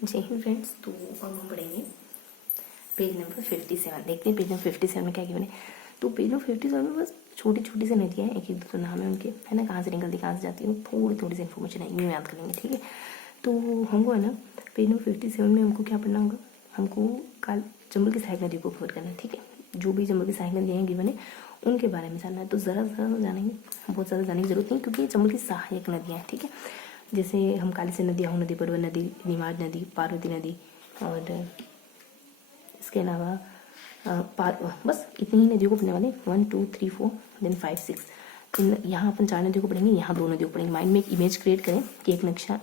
जय हिंद फ्रेंड्स। तो अब हम पढ़ेंगे पेज नंबर 57। देखते हैं पेज नंबर 57 में क्या गिवन है। तो पेज नंबर 57 में बस छोटी छोटी सी नदियाँ हैं, एक एक दो तो नाम है उनके, है ना, कहाँ से निकलती कहाँ से जाती है, थोड़ी थोड़ी सी इन्फॉर्मेशन है, यूँ याद कर लेंगे, ठीक है। तो हमको है ना पेज नंबर 57 में हमको क्या पढ़ना होगा, हमको चंबल की सहायक नदी को कवर करना है, ठीक है। जो भी चंबल की सहायक नदियाँ हैं गिवन है उनके बारे में जानना है। तो ज़रा ज़रा जानेंगे, बहुत ज़्यादा जानने की जरूरत नहीं, क्योंकि ये चंबल की सहायक नदियाँ हैं, ठीक है। जैसे हम कालीसी नदी, आहू नदी, परवन नदी, नीमाज नदी, पार्वती नदी, और इसके अलावा बस इतनी ही नदियों को पढ़ने वाले, 1 2 3 4 देन 5 6। यहाँ अपन 4 नदियों को पढ़ेंगे, यहाँ 2 नदियों को पढ़ेंगे। माइंड में एक इमेज क्रिएट करें कि एक नक्शा,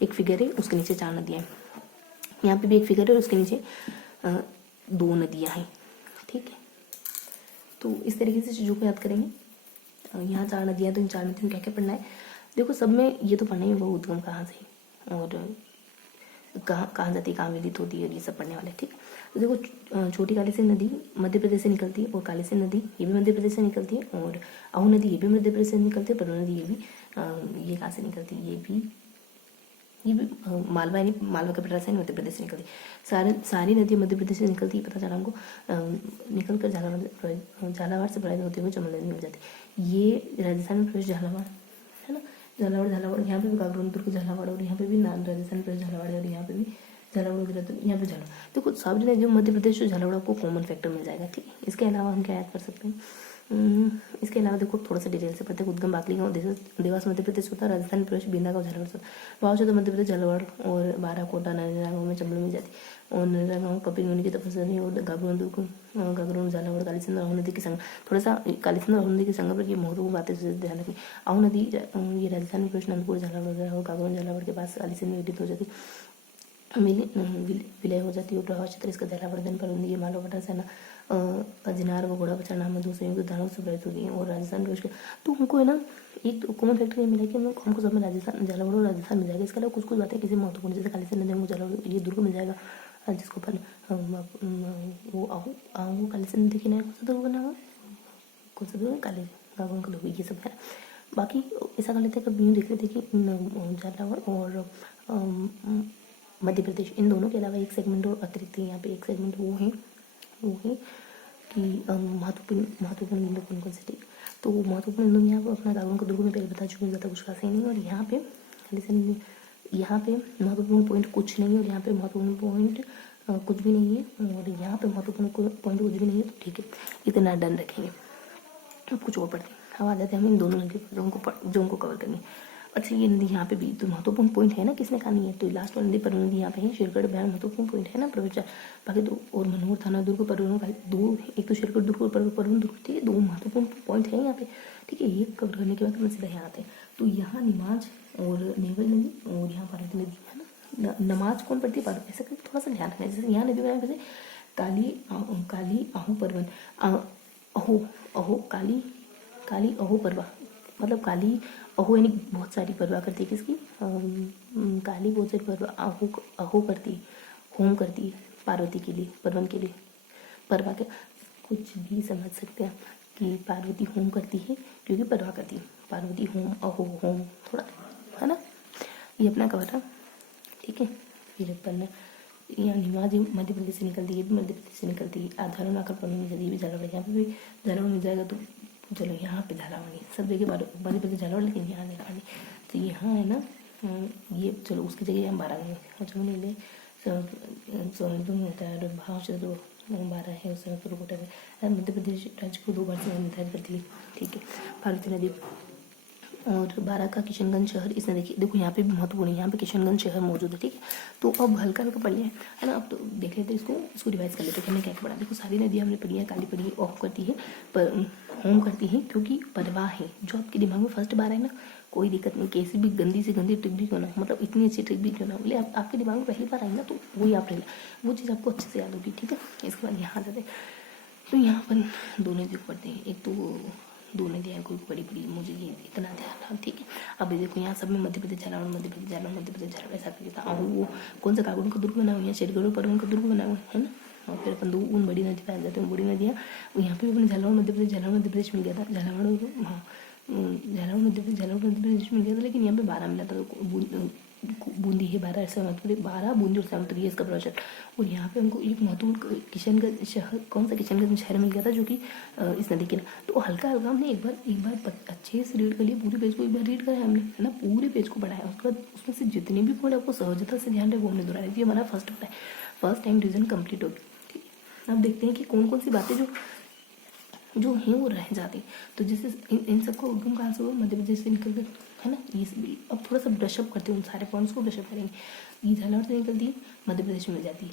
एक फिगर है, उसके नीचे 4 नदियाँ हैं। यहाँ पे भी एक फिगर है, उसके नीचे 2 नदियाँ हैं, ठीक है। तो इस तरीके से चीज़ों को याद करेंगे। यहाँ 4 नदियाँ, तो इन 4 नदियों में क्या क्या पढ़ना है। देखो सब में ये तो पढ़ना ही होगा, उद्गम कहाँ से और कहाँ कहाँ जाती है, कहाँ विदित होती है, और ये सब पढ़ने वाले, ठीक है। तो देखो छोटी कालीसिंध नदी मध्य प्रदेश से निकलती है, और कालीसिंध नदी ये भी मध्य प्रदेश से निकलती है, और आहू नदी ये भी मध्य प्रदेश से निकलती है, परवन नदी ये कहाँ से निकलती है, ये भी मालवा, यानी मालवा कैपिटल से मध्य प्रदेश से निकलती है। सारी नदियाँ मध्य प्रदेश से निकलती है, पता चला हमको। निकल कर झालावाड़ से प्रवाहित होते हुए चंबल नदी मिल जाती है। ये राजस्थान में प्रवेश झालावाड़, है ना, झालावाड़ यहाँ पे भी कागरोन दुर्ग झालावाड़, और यहाँ पे भी राजस्थान प्रदेश झालावाड़, और यहाँ पे भी झालावाड़ वगैरह, तो यहाँ पे झालावाड़। देखो सब जो मध्य प्रदेश और झालावाड़ को कॉमन फैक्टर मिल जाएगा, ठीक है। इसके अलावा हम क्या याद कर सकते हैं, इसके अलावा देखो थोड़ा सा डिटेल से पढ़ते हैं। उद्गम बाकली गाँव देवास मध्य प्रदेश होता है, राजस्थान प्रदेश बीना गाँव झालावाड़ होता है, भाव से तो मध्य प्रदेश झालावाड़, और बाराकोटा नरेंद्र गाँव में चंबल मिल जाती है, और नरेंद्र गाँव कपिल मुनि की तपस्या, और गागरोन झालावाड़ कालीसिंध आहू नदी के संग, थोड़ा सा कालीसिंध आहू नदी के संगम पर ये महत्वपूर्ण बातें ध्यान रखें। आहू नदी ये राजस्थान में कृष्ण अनंतपुर झालावाड़, और गागरोन झालावाड़ के पास कालीसिंध में विदित हो जाती, विलय हो जाती है। प्रभाव क्षेत्र इसका झालावर्धन पर ये मालवा पटना सेना अजनार व घोड़ा बचाना में दूसरे उदाहरणों से प्रभावित होती है, और राजस्थान प्रवेश तो हमको है ना एक कॉमन फैक्टर ये मिला कि हमको सब में राजस्थान झालावाड़ और राजस्थान मिल जाएगा। इसके अलावा कुछ कुछ बातें किसी महत्वपूर्ण, जैसे कालीसिंध नदी हमको झालावाड़ ये दुर्ग मिल जाएगा, जिसको अपन वो आहू कालीसिंध नदी किनारे कौन सा दुर्ग बना हुआ, कौन सा दुर्ग, काली गागरोन का दुर्ग, ये सब है। बाकी ऐसा कर लेते हैं, कभी यूँ देख लेते कि झालावाड़ और मध्य प्रदेश इन दोनों के अलावा एक सेगमेंट और अतिरिक्त है। यहाँ पे एक सेगमेंट वो है कि महत्वपूर्ण बिंदु कौन कौन से, ठीक। तो महत्वपूर्ण बिंदु यहाँ पर अपना गागरोन का दुर्ग में पहले बता चुके हैं, ज़्यादा कुछ खास है नहीं। और यहाँ पे यहाँ पे महत्वपूर्ण पॉइंट कुछ नहीं है, और यहाँ पे महत्वपूर्ण पॉइंट कुछ भी नहीं है, और यहाँ पे महत्वपूर्ण पॉइंट कुछ भी नहीं है, तो ठीक है, इतना डन रखेंगे। अब कुछ और पढ़ते हैं, अब आ जाते हैं हम इन दोनों नदी जो उनको कवर करनी है। अच्छा ये नदी यहाँ पे भी तो महत्वपूर्ण पॉइंट है ना, किसने कहा नहीं है, तो लास्ट वाली नदी परवन नदी यहाँ पे है, शेरगढ़ बयान महत्वपूर्ण पॉइंट है ना, प्रवेश बाकी दो, और मनोहर थाना दुर्ग परवन का दो, एक तो शेरगढ़ दुर्ग और परवन दुर्ग, ठीक है, 2 महत्वपूर्ण पॉइंट है यहाँ पे, ठीक है। ये कवर करने के बाद हम सीधा यहाँ आते हैं। तो यहाँ नीमाज और नेवल नदी, और यहाँ पार्वती नदी, है ना। नमाज कौन पढ़ती है, पार्वती, ऐसा करके थोड़ा सा ध्यान रखना है। जैसे यहाँ नदी बनाए, जैसे काली आहू परवन, काली अहो परवा, मतलब काली अहो यानी बहुत सारी परवा करती है, किसकी, काली बहुत सारी परवा अहो करती है, होम करती है पार्वती के लिए, परवन के लिए, परवा के कुछ भी समझ सकते हैं कि पार्वती होम करती है क्योंकि परवा करती है, पार्वती होम अहो होम, थोड़ा है ना, ये अपना कवर है, ठीक है। फिर अपन यहाँ नीमाज मध्य प्रदेश से निकलती है, ये भी मध्य प्रदेश से निकलती है, झालावाड़ आकर परवन में ये भी झालावाड़, यहाँ पे भी झालावाड़ मिल जाएगा। तो चलो यहाँ पे झालावाड़, सब जगह मध्य प्रदेश झालावाड़, लेकिन यहाँ झालावाड़, तो यहाँ है ना ये, चलो उसकी जगह हम 12 गए, और जो ले ले सोनभद्र होता है, और भाव से 12 है, उस समय कोटा में मध्य प्रदेश राज्य को 2 बार से निर्धारित करती है, ठीक है। पार्वती नदी और 12 का किशनगंज शहर, इसने देखिए, देखो यहाँ पे भी महत्वपूर्ण है, यहाँ पे किशनगंज शहर मौजूद है, ठीक है। तो अब हल्का हल्का पढ़ लिया है ना, अब तो देख लेते हैं इसको रिवाइज कर लेते हैं, हमने क्या क्या पढ़ा। देखो सारी नदियाँ हमने पढ़ी है, काली पढ़ी है, ऑफ करती है, पर होम करती है क्योंकि परवाह है। जो आपके दिमाग में फर्स्ट बार है ना, कोई दिक्कत नहीं, कैसी भी गंदी से गंदी ट्रिक भी क्यों ना, मतलब इतनी अच्छी ट्रिक भी क्यों ना, बोले आपके दिमाग में पहली बार आई ना, तो वही आप रहेगा, वो चीज़ आपको अच्छे से याद होगी, ठीक है। इसके बाद यहाँ जाते, तो यहाँ पर 2 नदियों को पढ़ते हैं, एक तो 2 नदियाँ कोई बड़ी बड़ी, मुझे ये इतना ध्यान रहा, ठीक है। अब देखो यहाँ सब में मध्य प्रदेश झालावाड़, मध्य प्रदेश झालावाड़, मध्य प्रदेश झालावाड़, ऐसा करके था। वो कौन सा कागरोन का दुर्ग बना हुआ है, शेरगढ़ और परवन का दुर्ग बना हुआ है ना। और फिर अपन 2 उन बड़ी नदी पे आ जाते हैं, बड़ी नदियाँ, यहाँ पे भी अपने झालावाड़ मध्य प्रदेश, झालावाड़ मध्य प्रदेश मिल गया था, झालावाड़, हाँ झालावाड़ मध्य प्रदेश, झालावाड़ मध्य प्रदेश मिल गया था, लेकिन यहाँ पे 12 मिला था, तो बूंदी है, 12 सहमतपुर, 12 बूंदी और सहमतपुर, ये इसका प्रवचन। और यहाँ पे हमको एक महत्वपूर्ण किशनगंज शहर, कौन सा किशनगंज शहर मिल गया था, जो कि इस नदी के ना। तो हल्का हल्का हमने एक बार अच्छे से रीड कर लिया, पूरे पेज को एक बार रीड करा हमने, है ना, पूरे पेज को पढ़ाया। उसके बाद उसमें से जितने भी पॉइंट आपको सहजता से ध्यान रहे वो हमने दोहराया। ये हमारा फर्स्ट टाइम रिविजन कंप्लीट होगी। ठीक है, अब देखते हैं कि कौन कौन सी बातें जो हैं वो रह जाती। तो जैसे इन सबको उद्गम कहाँ से हुआ, मध्य प्रदेश से निकल कर, है ना। ये अब थोड़ा सा ब्रशअप करते हैं, उन सारे पॉइंट्स को ब्रशअप करेंगे। ये झालावाड़ से निकलती है, मध्य प्रदेश में मिल जाती है,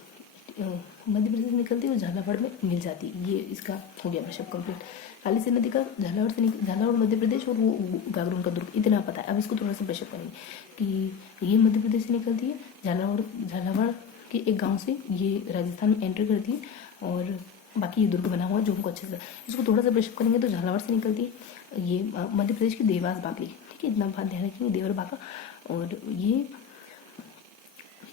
मध्य प्रदेश से निकलती है और झालावाड़ में मिल जाती है। ये इसका हो गया ब्रशअप कंप्लीट। काली सिंध नदी का झालावाड़ मध्य प्रदेश, और वो गागरून का दुर्ग, इतना पता है। अब इसको थोड़ा सा ब्रशअप करेंगे कि ये मध्य प्रदेश से निकलती है, झालावाड़ के एक गाँव से ये राजस्थान में एंटर करती है, और बाकी ये दुर्ग बना हुआ जो हमको अच्छे से, इसको थोड़ा सा ब्रशअप करेंगे। तो झालावाड़ से निकलती है ये मध्य प्रदेश की देवास बाकली। ठीक है, इतना बात ध्यान रखेंगे, देवर बाका। और ये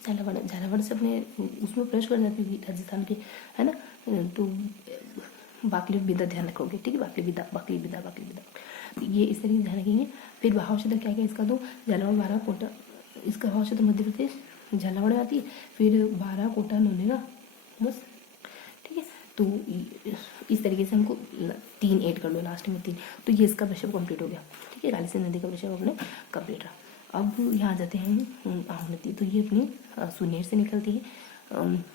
झालावाड़ से अपने उसमें प्रवेश कर जाती है राजस्थान के, है ना। तो बाकली विदा ध्यान रखोगे, ठीक है, बाकली विदा। तो ये इस तरीके से ध्यान रखेंगे। फिर भाव क्षेत्र क्या क्या इसका, तो झालावाड़ 12 कोटा, इसका भाव क्षेत्र मध्य प्रदेश झालावाड़ में आती है। फिर 12 कोटा नोनेगा, बस। ठीक है, तो इस तरीके से हमको 3 ऐड कर लो लास्ट में 3। तो ये इसका ब्रशअप कंप्लीट हो गया। ठीक है, काली सिंध नदी का ब्रशअप अपने कंप्लीट रहा। अब यहाँ आ जाते हैं आहू नदी। तो ये अपनी सुनेर से निकलती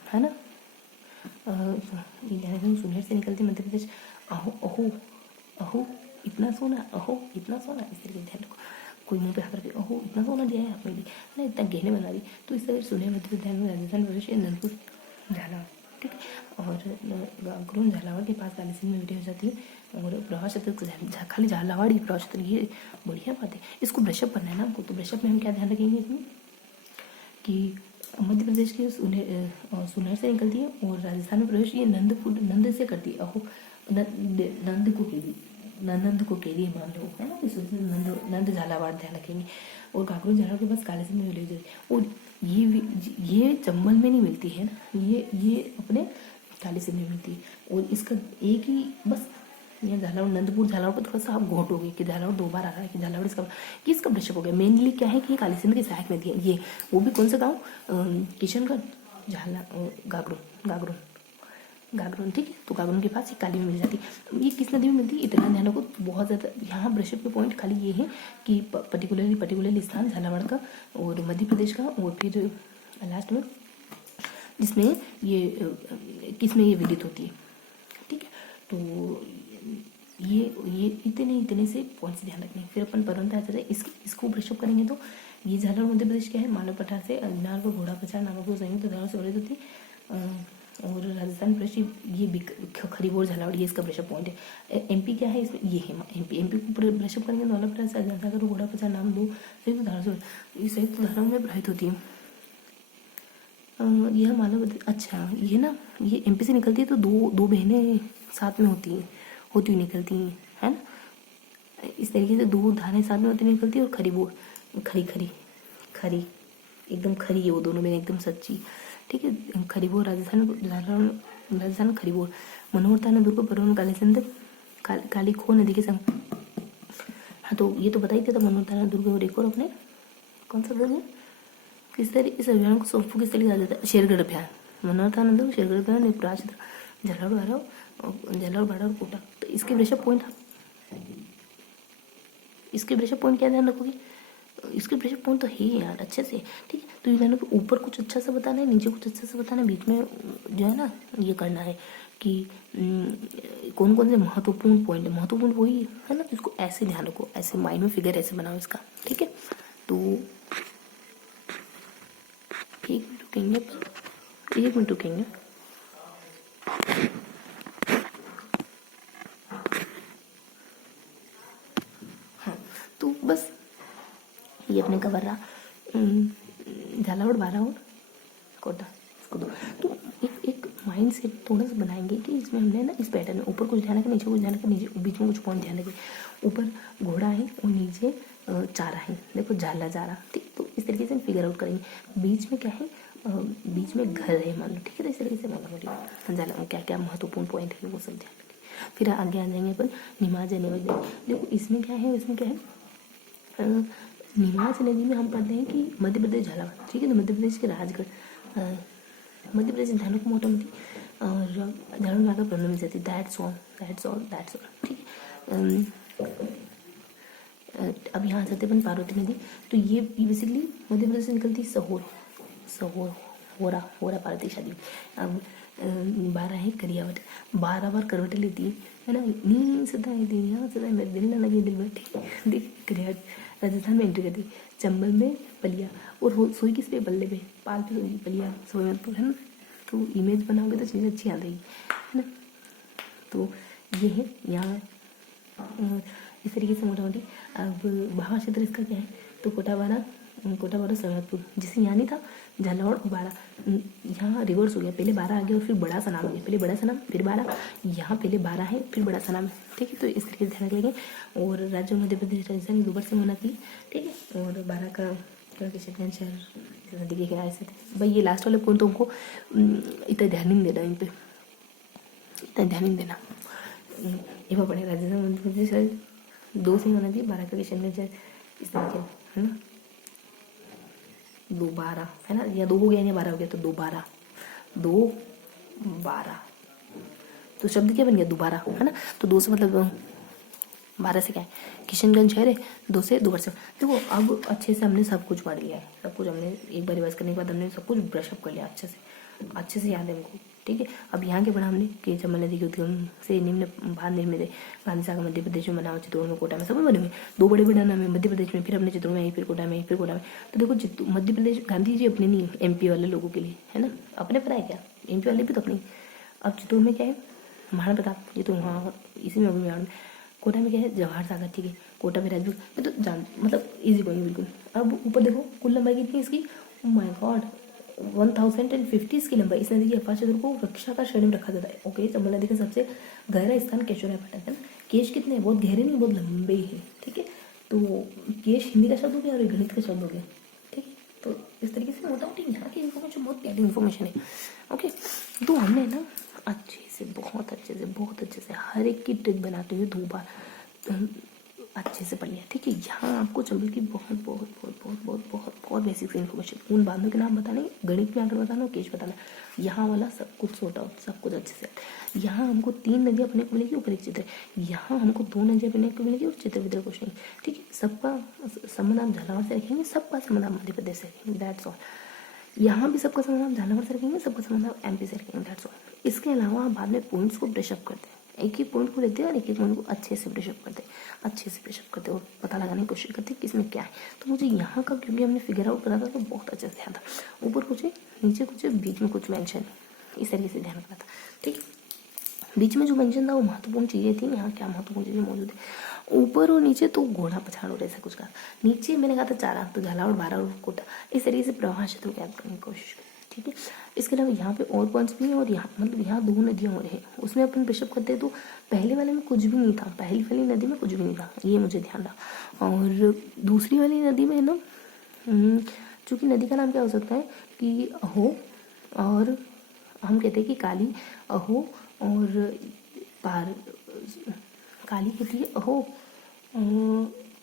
है ना, सुनेर से निकलती है मध्य प्रदेश। अहो इतना सोना, इस तरीके ध्यान रखो। कोई मुंह पे हाथ रखे, अहो इतना सोना दिया है आपने भी, है ना, इतना गहने बना दी। तो इस तरह सुनेर मध्य प्रदेश में राजस्थान प्रदेश, अनंतपुर, झालावाड़। ठीक है, और गागरून झालावाड़ के पास काली सिंध में विलय हो जाती है। और प्रवास क्षेत्र खाली झालावाड़ ही प्रवास क्षेत्र, ये बढ़िया बात है। इसको ब्रशअप करना है ना हमको। तो ब्रशअप में हम क्या ध्यान रखेंगे इसमें कि मध्य प्रदेश की सुनेर से निकलती है, और राजस्थान में प्रवेश ये नंद से करती है। अहो नंद को केली मान लो, है ना, नंद झालावाड़ ध्यान रखेंगे। और गागरून झालावाड़ के पास काली सिंध में विलय हो जाती है। और ये चंबल में नहीं मिलती है ना, ये अपने काली सिंध में मिलती है। और इसका एक ही बस, ये झालावाड़ नंदपुर झालावाड़ पर थोड़ा सा आप घोटोगे कि झालावाड़ 2 बार आ रहा है, कि झालावाड़ इसका ब्रशअप हो गया। मेनली क्या है कि काली सिंध की सहायक नदी है ये, वो भी कौन सा गाँव, किशनगढ़, गागरून। ठीक है, तो गागरून के पास ये काली में मिल जाती है। ये किस नदी में मिलती है, इतना ध्यान रखो। बहुत ज़्यादा यहाँ ब्रशअप के पॉइंट खाली ये है कि पर्टिकुलरली स्थान झालावाड़ का और मध्य प्रदेश का, और फिर लास्ट में जिसमें ये किसमें ये विदित होती है। ठीक है, तो ये इतने से पॉइंट्स ध्यान रखने। फिर अपन पर्वत आ जाते हैं, इसको ब्रशअप करेंगे। तो ये झालावाड़ मध्य प्रदेश क्या है, मालव पठार से अजनार व घोड़ा पचार नामक संयुक्त धाराओं से बड़ी होती है। और राजस्थान प्रदेश ये खरीबोर झालावाड़, ये इसका ब्रशअप पॉइंट है। एमपी क्या है इसमें, ये है एमपी को ब्रशअप करेंगे। मालव पठार से अजनार घोड़ा पचार नाम 2 संयुक्त धाराओं से, ये संयुक्त धाराओं में प्रभावित होती है। यह मालव, अच्छा ये ना, ये एमपी से निकलती है। तो दो बहनें साथ में होती हुई निकलती हैं, है ना। इस तरीके से 2 धाराएं साथ में होती निकलती है। और खरीबोर, खरी एकदम खरी है वो दोनों में, एकदम सच्ची। ठीक है, खरीबोर राजस्थान खरीबोर, मनोहर ताना दुर्ग, परवन काली सिंध, काली खो नदी के संग। हाँ, तो ये तो बता ही था मनोहर ताना दुर्ग। और एक और अपने कौन सा दुर्ग है, किस तरह इस अभियान को संपूर्ण किस तरीके से जाता है, शेरगढ़ अभियान, मनोहर ताना दुर्ग, शेरगढ़ अभियान, झालावाड़ 12 और कोटा। तो इसके ब्रशअप पॉइंट क्या ध्यान रखोगे, इसके ब्रशअप पॉइंट तो है यार अच्छे से। ठीक है, तो ये ध्यान रखो, ऊपर कुछ अच्छा सा बताना है, नीचे कुछ अच्छा सा बताना है, बीच में जो है ना ये करना है कि कौन कौन से महत्वपूर्ण पॉइंट है। महत्वपूर्ण वही है ना, इसको ऐसे ध्यान रखो, ऐसे माइंड में फिगर ऐसे बनाओ इसका। ठीक है, तो 1 मिनट रुकेंगे। हाँ, तो बस ये अपने कवर रहा झालावाड़ 12 और कोटा, इसको 2। तो एक माइंड सेट थोड़ा सा बनाएंगे कि इसमें हमने ना इस पैटर्न में ऊपर कुछ ध्यान रखा, नीचे कुछ ध्यान रखा, नीचे बीच में कुछ पॉइंट ध्यान रखे। ऊपर घोड़ा है और नीचे चारा है, देखो झाला चारा। ठीक, तो इस तरीके से हम फिगर आउट करेंगे। बीच में क्या है, बीच में घर है मान लो। ठीक है, तो इस तरीके से मालूम झाला क्या क्या महत्वपूर्ण पॉइंट है वो सब ध्यान रखें। फिर आगे आ जाएंगे अपन निमाज है। देखो इसमें क्या है, नीमाच नदी में हम पढ़ते हैं कि मध्य प्रदेश झालावाड़, ठीक है, तो मध्य प्रदेश के राजगढ़, मध्य प्रदेश धानुक मोटमती और झाड़ू में आकर प्रॉब्लम जाती, दैट्स ऑल, ठीक है। अब यहाँ जाते अपन पार्वती नदी, तो ये बेसिकली मध्य प्रदेश से निकलती सहोर होरा पार्वती शादी। अब 12 है करियावट, 12 बार करवट लेती है ना, नी सदा है दिन यहाँ सदा मेरे दिल ना लगे दिल में, ठीक है। देख करियावट राजस्थान में एंट्री करती, चंबल में पलिया, और सोई किस पे, बल्ले पे, पाल पे सोई, पलिया सोई में, तो है ना, तो इमेज बनाओगे तो चीज़ अच्छी आ रही है ना। तो ये है यहाँ इस तरीके से मोटा मोटी। अब भाषा क्षेत्र इसका क्या है, तो कोटा बारा सरहदपुर, जिसे यहाँ नहीं था झालावाड़ और 12, यहाँ रिवर्स हो गया, पहले 12 आ गया और फिर बड़ा सा नाम आ गया, पहले बड़ा सा नाम फिर 12, यहाँ पहले 12 है फिर बड़ा सा नाम है, ठीक है। तो इस तरीके से ध्यान रखेंगे। और राज्य मध्य प्रदेश राजधानी दोबार से होना थी, ठीक है। और 12 का किशनगंज शहर नदी के किनारे से थे। भाई ये लास्ट वाले पॉइंट तो हमको इतना ध्यान नहीं देना, इन पर इतना ध्यान नहीं देना, ये पड़े राजस्थान मध्य प्रदेश 2 से होना थी, 12 का किशनगंज इस तरीके, है ना, 2-12 है ना, या 2 हो गया या 12 हो गया, तो 2-12, तो शब्द क्या बन गया, दोबारा, है ना। तो 2 से मतलब 12 से क्या है, किशनगंज शहर है, 2 से दोबारा से। देखो अब अच्छे से हमने सब कुछ पढ़ लिया है, सब कुछ हमने एक बार रिवाइज करने के बाद हमने सब कुछ ब्रशअप कर लिया अच्छे से याद है हमको, ठीक है। अब यहाँ के पढ़ा हमने कि चंबल नदी के उद्गम से निम्न भार निर्मित है, गांधी सागर मध्य प्रदेश में बना हुआ, चित्तौड़ में, कोटा में, सब बने हुए 2 बड़े नाम है मध्य प्रदेश में, फिर अपने चित्तौड़ में आई, फिर कोटा में, फिर कोटा में। तो देखो मध्य प्रदेश गांधी जी अपने नहीं, MP वाले लोगों के लिए, है ना, अपने पर आए क्या, MP वाले भी तो अपने। अब चित्तौड़ में क्या है, महाराणा प्रताप, ये तो वहाँ इसी में होगी में। कोटा में क्या है, जवाहर सागर, ठीक है। कोटा में राजपूत, मैं तो जान मतलब इजी पॉइंट बिल्कुल। अब ऊपर देखो कुल लंबाई कितनी है इसकी, ओह माय गॉड 1050 इसकी लंबाई। इस नदी के अपार क्षेत्र को वृक्षा का श्रेणी में रखा जाता है, ओके। चंबल नदी का सबसे गहरा स्थान केशवरायपाटन है ना। केश कितने हैं, बहुत गहरे नहीं, बहुत लंबे हैं, ठीक है। तो केश हिंदी का शब्द हो गया और गणित का शब्द हो गया, ठीक है। तो इस तरीके से मोटा मोटी यहाँ की इन्फॉर्मेशन बहुत प्यारी इन्फॉर्मेशन है, ओके। तो हमने ना बहुत अच्छे से हर एक की ट्रिक बनाते हुए 2 बार अच्छे से पढ़ लिया, ठीक है। यहाँ आपको चंबल की बहुत बेसिक इन्फॉर्मेशन, उन बांधों के नाम बताने, गणित में आकर बताना, केश बताना, यहाँ वाला सब कुछ सॉर्ट आउट, सब कुछ अच्छे से। यहाँ हमको 3 नदियाँ अपने को मिलेगी, ऊपर एक चित्र, यहाँ हमको 2 नदियाँ अपने को मिलेगी और चित्र वित्र कुछ नहीं, ठीक है। सबका संबंध आप झालावाड़ से रखेंगे, सबका संबंध आप मध्य प्रदेश से रखेंगे, दैट्स ऑल। यहाँ भी सबका संबंध आप झालावाड़ से रखेंगे, सबका संबंध आप MP से रखेंगे, दैट्स ऑल। इसके अलावा आप बाद में पॉइंट्स को ब्रशअप करते हैं, एक एक पॉइंट को लेते हैं और एक एक पॉइंट को अच्छे से ब्रशअप करते और पता लगाने की कोशिश करते हैं किसमें क्या है। तो मुझे यहाँ का क्योंकि हमने फिगर आउट करा था तो बहुत अच्छे से ध्यान था, ऊपर कुछ है, नीचे कुछ है, बीच में कुछ मेंशन, इस तरीके से ध्यान रखना था, ठीक है। बीच में जो मेंशन था वो महत्वपूर्ण चीज़ें थी, यहाँ क्या महत्वपूर्ण चीज़ें मौजूद है, ऊपर और नीचे तो घोड़ा पछाड़ और ऐसा कुछ का, नीचे मैंने कहा था 4, तो झालावाड़ 12 और कोटा, इस तरीके से प्रवाह क्षेत्र को याद करने की कोशिश करें, ठीक है। इसके अलावा यहाँ पे और पॉइंट्स भी हैं, और यहाँ मतलब यहाँ 2 नदियाँ हो रही हैं, उसमें अपन ब्रशअप करते हैं। तो पहले वाले में कुछ भी नहीं था, पहली वाली नदी में कुछ भी नहीं था, ये मुझे ध्यान रहा। और दूसरी वाली नदी में है ना, चूँकि नदी का नाम क्या हो सकता है कि अहो, और हम कहते हैं कि काली, अहो और काली कहती है अहो,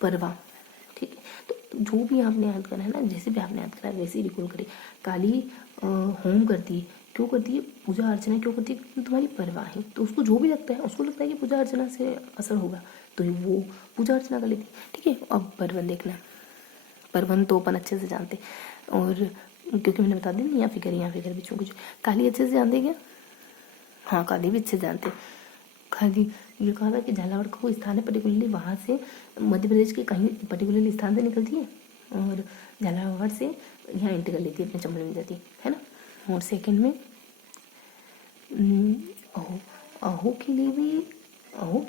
परवा, ठीक है। तो जो भी आपने याद करा है ना, जैसे भी आपने याद करा है वैसे ही रिकॉल करिए। काली होम करती है, क्यों करती है, पूजा अर्चना क्यों करती है, क्योंकि तुम्हारी परवाह है। तो उसको जो भी लगता है, उसको लगता है कि पूजा अर्चना से असर होगा, तो वो पूजा अर्चना कर लेती है, ठीक है। अब परवन देखना, परवन तो अपन अच्छे से जानते, और क्योंकि मैंने बता दी यहाँ फिगर बीच में कुछ। काली अच्छे से जानते क्या, हाँ काली भी अच्छे से जानते। खाली ये कहा था कि झालावाड़ का कोई स्थान है पर्टिकुलरली, वहाँ से मध्य प्रदेश के कहीं पर्टिकुलरली स्थान से निकलती है और झालावाड़ से यहाँ एंटर कर लेती है, अपने चंबल में जाती है ना। और सेकंड में अहो के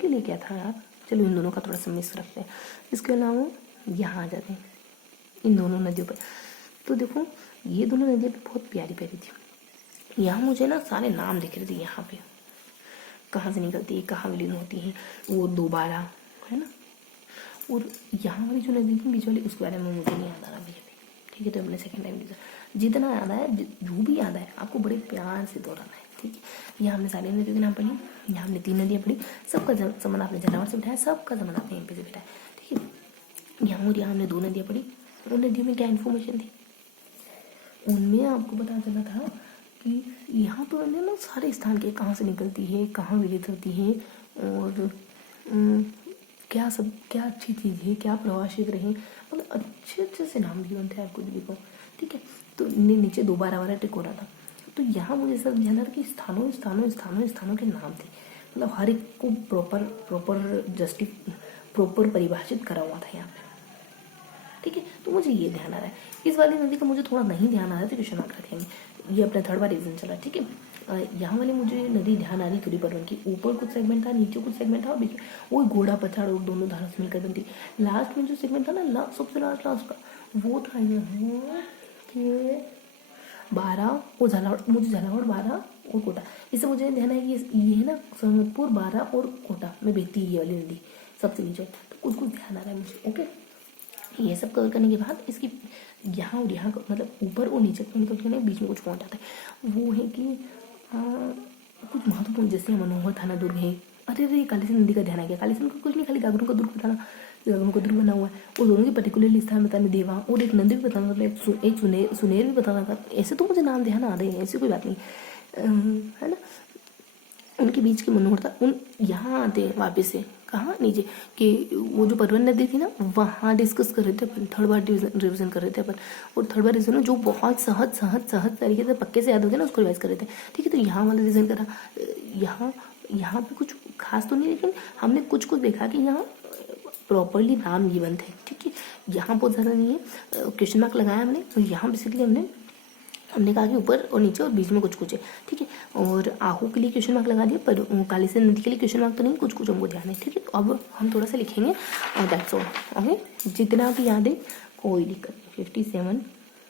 लिए क्या था यार, चलो इन दोनों का थोड़ा सा मिस रखते हैं। इसके अलावा यहाँ आ जाते हैं इन दोनों नदियों पर। तो देखो ये दोनों नदियाँ भी बहुत प्यारी थी। यहाँ मुझे ना सारे नाम दिख रहे थे, यहाँ पे कहाँ से निकलती है, कहाँ विलीन होती है, वो 2-12 है ना। और यहाँ वाली जो नदी थी बीच वाली, उसके बारे में मुझे नहीं याद आ रहा भैया, ठीक है। तो हमने सेकंड टाइम लिखा, जितना याद आया, जो भी याद है आपको बड़े प्यार से दोहराना है, ठीक है। यहाँ हमने सारी नदियों के नाम पढ़ी, यहाँ हमने 3 नदियाँ पढ़ी, सबका संबंध आपने झालावाड़ से बिठाया, सबका संबंध आपने MP से बिठाया, ठीक है। यहाँ और यहाँ हमने 2 नदियाँ पढ़ी। उन नदियों में क्या इन्फॉर्मेशन थी, उनमें आपको पता चला था कि यहाँ तो मैंने ना सारे स्थान के कहाँ से निकलती है, कहाँ विदित होती है, और क्या अच्छी चीज़ है, क्या प्रवास क्षेत्र है, मतलब अच्छे अच्छे से नाम भी बनते हैं आपको देखो। ठीक है, तो नीचे 2 12 टिक हो रहा था। तो यहाँ मुझे सब ध्यान रहा कि स्थानों के नाम थे, मतलब हर एक को प्रॉपर परिभाषित करा हुआ था यहाँ पे। ठीक है, तो मुझे ये ध्यान आ रहा है। इस वाली नदी का मुझे थोड़ा नहीं ध्यान आ रहा है, तो क्वेश्चन मार्क रखेंगे। ये अपना 3rd बार रीजन चला। ठीक है, यहाँ वाली मुझे नदी ध्यान आ रही थोड़ी पर्वन की, ऊपर कुछ सेगमेंट था, नीचे कुछ सेगमेंट था, और बीच में वो घोड़ा पछाड़ और दोनों धारा से मिलकर बनती। लास्ट में जो सेगमेंट था ना, सबसे लास्ट का वो था यहाँ के 12 और झालावाड़, मुझे झालावाड़ 12 और कोटा, इससे मुझे ध्यान है कि ये है ना सोनपुर 12 और कोटा में बहती है ये वाली नदी सबसे नीचे। तो कुछ ध्यान आ रहा है मुझे। ओके, ये सब कवर करने के बाद इसकी यहाँ और यहाँ मतलब ऊपर और नीचे निकल बीच में कुछ पॉइंट आता है, वो है कि कुछ महत्वपूर्ण, जैसे मनोहर थाना दुर्ग है। अरे कालीसिंध नदी का ध्यान आ गया। कालीसिंध का कुछ नहीं, खाली गागरों का दुर्ग बताना, गागरों का दुर्ग बना हुआ है, और दोनों के पर्टिकुलरली स्थान बताने, देवा और एक नंदी भी बताना था, एक सुनेर भी बताना था। ऐसे तो मुझे नाम ध्यान आ रहे हैं, ऐसी कोई बात नहीं है ना। उनके बीच की मनोहरता, उन यहाँ आते हैं वापस से कहाँ नीचे कि वो जो परवन नदी थी ना, वहाँ डिस्कस कर रहे थे अपन, 3rd बार रिविजन कर रहे थे अपन। और 3rd बार रिविजन में जो बहुत सहज तरीके से पक्के से याद होते ना, उसको रिवाइज कर रहे थे। ठीक है, तो यहाँ वाला रिविजन करा। यहाँ पे कुछ खास तो नहीं, लेकिन हमने कुछ देखा कि यहाँ प्रॉपरली नाम ये बनते हैं। ठीक है, यहाँ बहुत ज़्यादा नहीं है, क्वेश्चन मार्क लगाया हमने। तो यहाँ बेसिकली हमने कहा कि ऊपर और नीचे और बीच में कुछ है। ठीक है, और आहू के लिए क्वेश्चन मार्क लगा दिया, पर कालीसिंध नदी के लिए क्वेश्चन मार्क तो नहीं, कुछ हमको ध्यान है। ठीक है, तो अब हम थोड़ा सा लिखेंगे और दैट्स ऑल। ओके, जितना भी याद है कोई दिक्कत नहीं। 57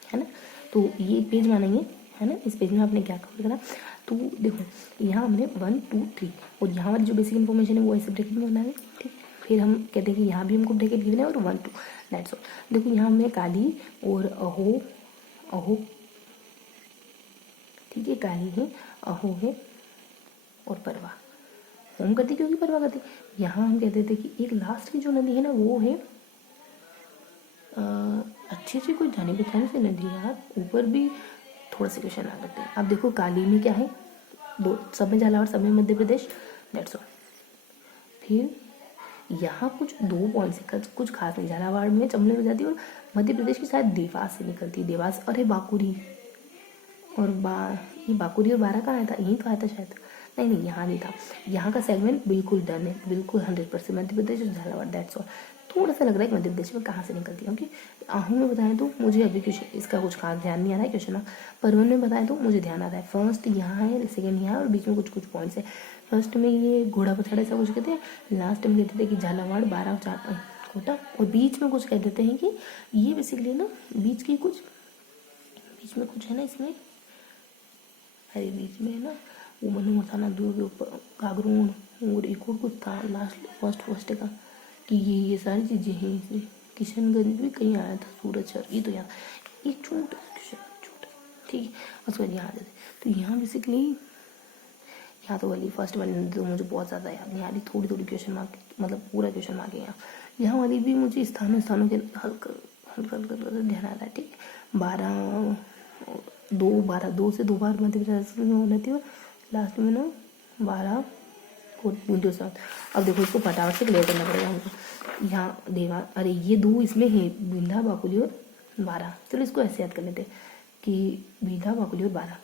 है ना, तो ये पेज मानेंगे है ना। इस पेज में आपने क्या कवर करा, तो देखो यहाँ हमने 1 2 3 और यहाँ वाली जो बेसिक इन्फॉर्मेशन है वो ऐसे ब्रैकेट में बना है। ठीक, फिर हम कहते हैं कि यहाँ भी हमको ब्रैकेट गिवन है और 1 2 दैट्स ऑल। देखो यहाँ हमने काली और अहो ठीक है, काली है, अहो है और परवा। होम करती क्योंकि परवा करती। यहाँ हम कहते थे कि एक लास्ट की जो नदी है ना, वो है अच्छी कोई जाने पहचाने से नदी है यार। ऊपर भी थोड़ा सा क्वेश्चन आ करते हैं। अब देखो काली में क्या है, 2 सब में झालावाड़, सब में मध्य प्रदेश, दैट्स ऑल। फिर यहाँ कुछ 2 पॉइंट से कुछ खास नहीं, झालावाड़ में चमले हो जाती है और मध्य प्रदेश की शायद देवास से निकलती है। देवास, अरे बाकुरी और ये बाकुरी और 12 कहाँ आया था, यहीं तो आया था शायद। नहीं यहाँ नहीं था। यहाँ का सेगमेंट बिल्कुल डन है, बिल्कुल 100% मध्य प्रदेश और झालावाड़, दैट्स ऑल। थोड़ा सा लग रहा है कि मध्य प्रदेश में कहाँ से निकलती है, क्योंकि आहू में बताया तो मुझे अभी क्वेश्चन इसका कुछ खास ध्यान नहीं आ रहा है क्वेश्चन। परवन में बताया तो मुझे ध्यान आ रहा है। फर्स्ट यहाँ है, सेकेंड यहाँ और बीच में कुछ पॉइंट्स है। फर्स्ट में ये घोड़ा पछाड़ ऐसा कुछ कहते हैं, लास्ट में कहते थे कि झालावाड़ 12 कोटा, और बीच में कुछ कह देते हैं कि ये बेसिकली ना बीच में कुछ है ना इसमें, अरे बीच में है ना वो मनोहर थाना दुर्ग, गागरों और एक और कुछ था लास्ट फर्स्ट का कि ये सारी चीज़ें हैं इसमें। किशनगंज भी कहीं आया था, सूरजसर, ये तो यहाँ एक छोटा ठीक है। उसके बाद यहाँ आ जाते, तो यहाँ बेसिकली यहाँ तो वाली फर्स्ट वाली तो मुझे बहुत ज़्यादा याद नहीं आ रही, थोड़ी क्वेश्चन मार्क, मतलब पूरा क्वेश्चन मार्क है यहाँ वाली भी मुझे स्थानों के हल्का ध्यान आ रहा है। ठीक है, 2 से 2 बार मध्य प्रदेश में होना थी, लास्ट में ना 12 को बूंदों साथ। अब देखो इसको फटाफट से क्लियर करना पड़ेगा हमको। यहाँ देवा, अरे ये 2 इसमें है, बिंदा बाकुली और 12। चलो इसको ऐसे याद कर लेते हैं कि बिंदा बाकुली और 12।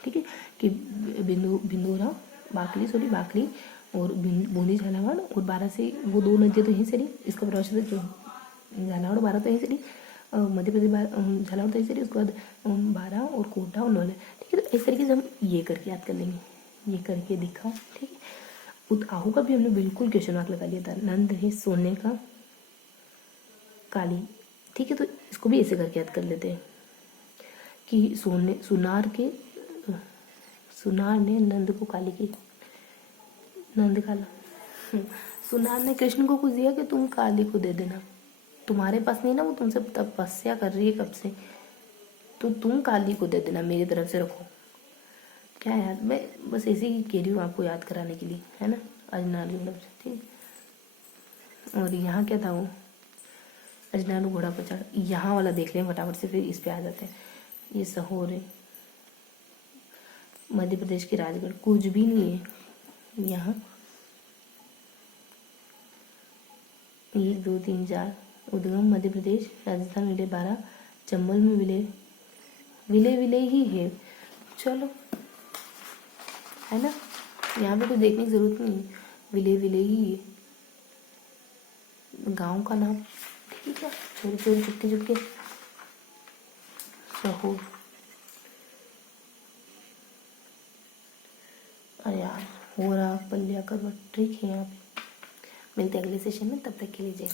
ठीक है, कि बिंदोरा बाकली और बूंदी झालावाड़ और 12 से वो 2 नदियाँ तो यहीं से रही, इसका प्रवास जो झालावाड़ 12 तो यहीं से रही, मध्य प्रदेश झालावाड़ तो यहीं से रही, उसके बाद 12 और कोटा और नौले। ठीक है, तो इस तरीके से हम ये करके याद कर लेंगे, ये करके दिखा। ठीक है, आहू का भी हमने बिल्कुल क्वेश्चन मार्क लगा दिया था। नंद है सोने का, काली। ठीक है, तो इसको भी ऐसे करके याद कर लेते हैं कि सुनार ने नंद को काली की, नंद काला। सुनार ने कृष्ण को कुछ दिया कि तुम काली को दे देना, तुम्हारे पास नहीं ना, वो तुमसे तपस्या कर रही है कब से, तो तुम काली को दे देना, मेरी तरफ से रखो। क्या याद, मैं बस ऐसे ही कह रही हूँ आपको याद कराने के लिए, है ना, अजनाली मतलब। ठीक, और यहाँ क्या था वो, अजनालू घोड़ा पर चढ़, यहाँ वाला देख लें फटाफट से, फिर इस पे आ जाते हैं। ये सहोर है, मध्य प्रदेश के राजगढ़, कुछ भी नहीं है यहाँ। 1 2 3 4, उद्गम मध्य प्रदेश, राजस्थान विले 12, चंबल में विले विले विले ही है। चलो, है ना, यहाँ पे कुछ देखने की जरूरत नहीं, विले विले ही है गांव का नाम। ठीक है, चोरी चोरी चुपके चुपके सहोर। अरे यार, हो रहा पल्लिया करवट, ठीक है यहाँ पे। मिलते हैं अगले सेशन में, तब तक के लिए जय।